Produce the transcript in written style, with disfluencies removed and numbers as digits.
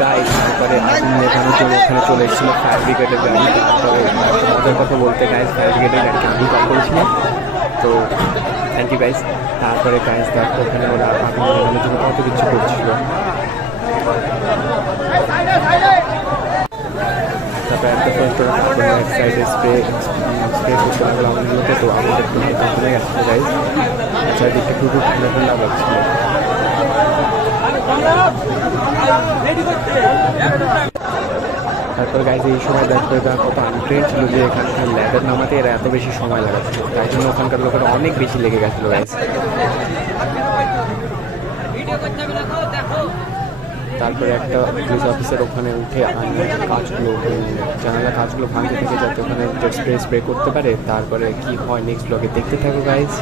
Guys তারপরে আগুন নেভানোর জন্য এখানে চলে এসেছিল ফায়ার ব্রিগেডের গাড়ি। তারপরে মজার কথা বলতে গাইস ফায়ার ব্রিগেডের গাড়িকে আমি কল করেছিল, তো থ্যাংক ইউ গাইস। তারপরে গাইস দেখো ওখানে ওরা আগুন নেভানোর জন্য কত কিছু করছিল। তারপরে একটা ফার্স্ট এক সাইডে স্প্রে করতে লাগলো আগুনগুলোকে, তো আমাদের একটু হালকা কমে গেছিলো গাইস। চারদিকটা খুবই ঠান্ডা ঠান্ডা লাগছিল। তারপর গাইজ এই সময় দেখতে কত আনট্রেন ছিল যে এখানকার ল্যাডার নামাতে এরা এত বেশি সময় লাগাচ্ছিল, তাই জন্য ওখানকার লোকেরা অনেক বেশি লেগে গেছিলো গাইজ। তারপরে একটা পুলিশ অফিসার ওখানে উঠে কাজগুলো জানালা কাজগুলো ভাঙতে থেকে যাতে ওখানে স্প্রে করতে পারে। তারপরে কি হয় নেক্সট ব্লগে দেখতে থাকো গাইজ।